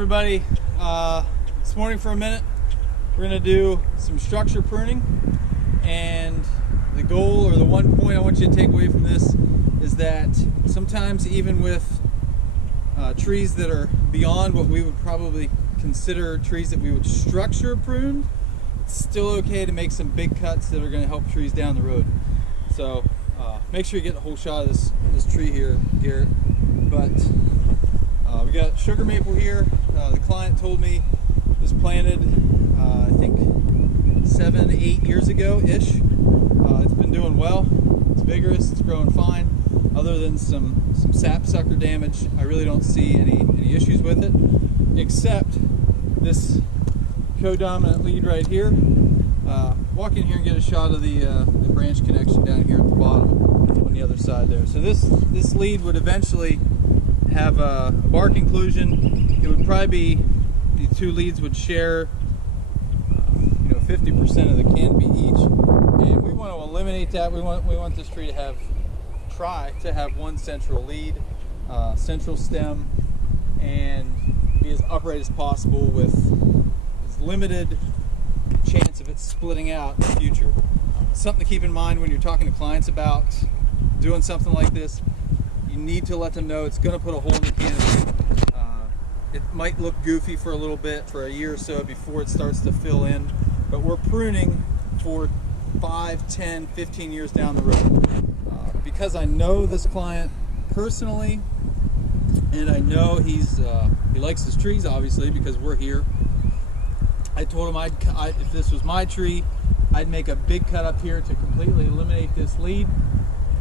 everybody. This morning for a minute we're going to do some structure pruning, and the goal, or the one point I want you to take away from this, is that sometimes even with trees that are beyond what we would probably consider trees that we would structure prune, it's still okay to make some big cuts that are going to help trees down the road. So make sure you get the whole shot of this tree here, Garrett. But we got sugar maple here. The client told me it was planted I think 7-8 years ago-ish. It's been doing well. It's vigorous. It's growing fine. Other than some sapsucker damage, I really don't see any issues with it, except this co-dominant lead right here. Walk in here and get a shot of the branch connection down here at the bottom on the other side there. So this lead would eventually have a bark inclusion. It would probably be, the two leads would share 50% of the canopy each, and we want to eliminate that. We want this tree to try to have one central lead, central stem, and be as upright as possible with as limited chance of it splitting out in the future. Something to keep in mind when you're talking to clients about doing something like this. You need to let them know it's going to put a hole in the canopy. It might look goofy for a little bit, for a year or so, before it starts to fill in, but we're pruning for 5, 10, 15 years down the road. Because I know this client personally, and I know he likes his trees, obviously, because we're here. I told him if this was my tree, I'd make a big cut up here to completely eliminate this lead,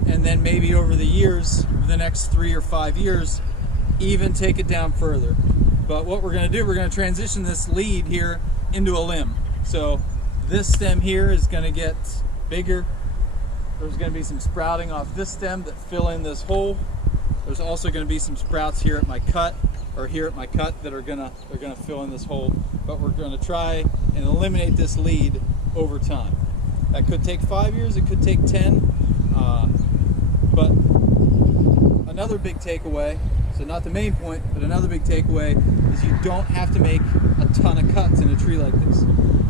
and then maybe over the years, the next 3 or 5 years, even take it down further. But what we're going to do, we're going to transition this lead here into a limb. So this stem here is going to get bigger. There's going to be some sprouting off this stem that fill in this hole. There's also going to be some sprouts here at my cut, that are going to fill in this hole. But we're going to try and eliminate this lead over time. That could take 5 years, it could take 10. But another big takeaway, so not the main point, but another big takeaway, is you don't have to make a ton of cuts in a tree like this.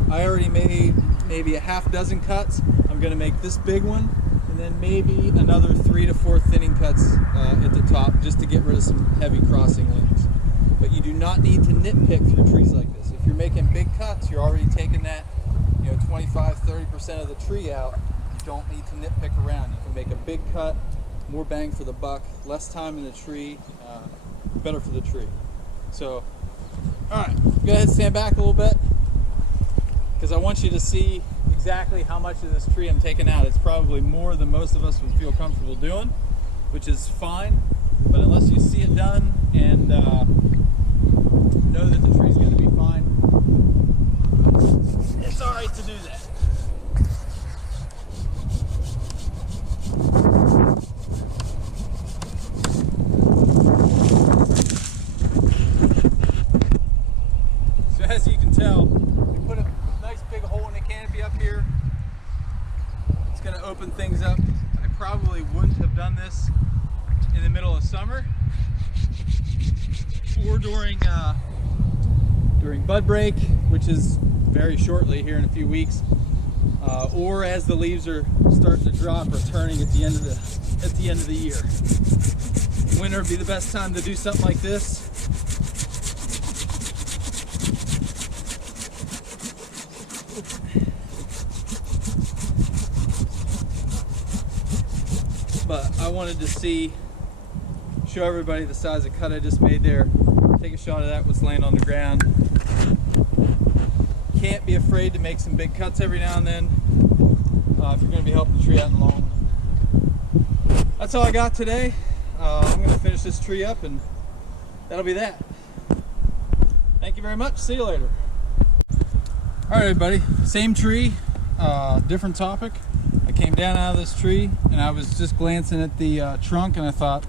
I already made maybe a half dozen cuts. I'm going to make this big one, and then maybe another 3 to 4 thinning cuts at the top, just to get rid of some heavy crossing limbs. But you do not need to nitpick through trees like this. If you're making big cuts, you're already taking that 25-30% of the tree out. You don't need to nitpick around. You can make a big cut, more bang for the buck, less time in the tree, better for the tree. So, all right, go ahead and stand back a little bit, because I want you to see exactly how much of this tree I'm taking out. It's probably more than most of us would feel comfortable doing, which is fine, but unless you see it done and know that the tree's going to be fine, it's all right to do that. So as you can tell, we put a nice big hole in the canopy up here. It's going to open things up. I probably wouldn't have done this in the middle of summer or during bud break, which is very shortly here in a few weeks, or as the leaves are starting to drop or turning at the end of the year. Winter would be the best time to do something like this. But I wanted to show everybody the size of cut I just made there. Take a shot of that, what's laying on the ground. Can't be afraid to make some big cuts every now and then if you're going to be helping the tree out in the long run. That's all I got today. I'm going to finish this tree up, and that'll be that. Thank you very much. See you later. All right, everybody. Same tree, different topic. I came down out of this tree, and I was just glancing at the trunk, and I thought,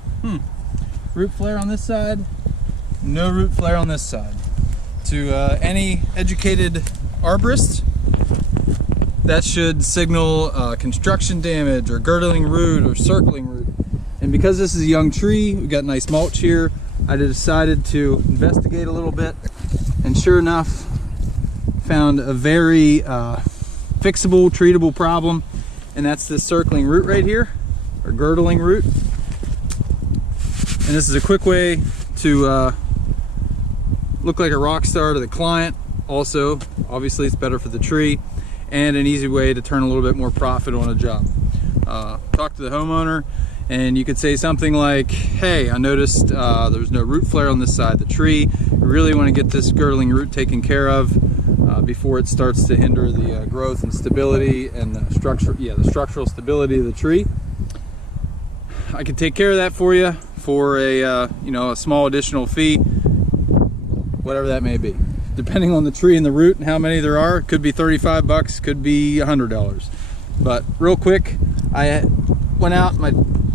root flare on this side, no root flare on this side. To any educated arborist, that should signal construction damage or girdling root or circling root. And because this is a young tree, we've got nice mulch here, I decided to investigate a little bit And sure enough, found a very fixable, treatable problem, and that's this circling root right here, or girdling root. And this is a quick way to look like a rock star to the client. Also, obviously it's better for the tree, and an easy way to turn a little bit more profit on a job. Talk to the homeowner, and you could say something like, hey, I noticed there's no root flare on this side of the tree. We really want to get this girdling root taken care of before it starts to hinder the growth and stability and the structural stability of the tree. I can take care of that for you for a a small additional fee, whatever that may be, depending on the tree and the root and how many there are. It could be 35 bucks, could be $100. But real quick, I went out in my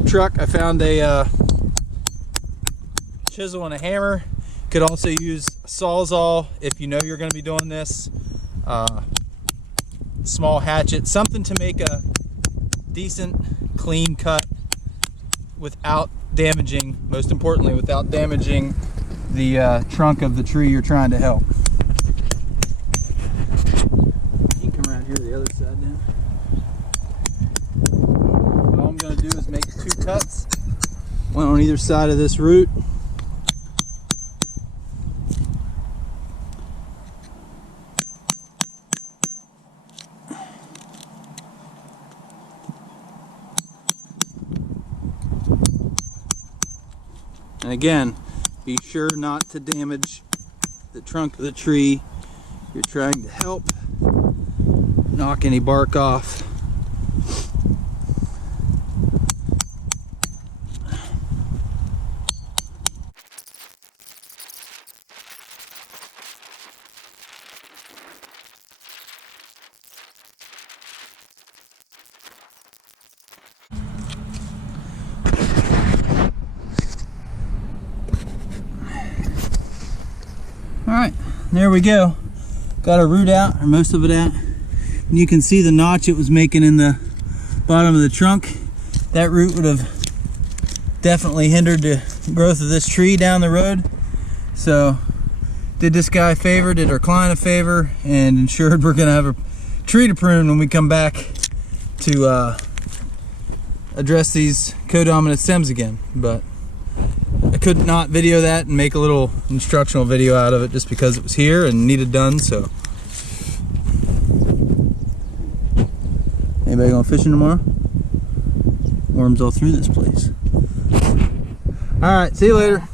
truck, I found a chisel and a hammer. Could also use a sawzall if you know you're going to be doing this. Small hatchet, something to make a decent, clean cut without damaging, most importantly, without damaging the trunk of the tree you're trying to help. You can come around here to the other side now. All I'm going to do is make 2 cuts, one on either side of this root. And again, be sure not to damage the trunk of the tree you're trying to help. Knock any bark off. Alright, there we go. Got a root out, or most of it out. And you can see the notch it was making in the bottom of the trunk. That root would have definitely hindered the growth of this tree down the road. So, did this guy a favor, did our client a favor, and ensured we're going to have a tree to prune when we come back to address these codominant stems again. But I could not video that and make a little instructional video out of it just because it was here and needed done. So, anybody going fishing tomorrow? Worms all through this place. All right, see you later.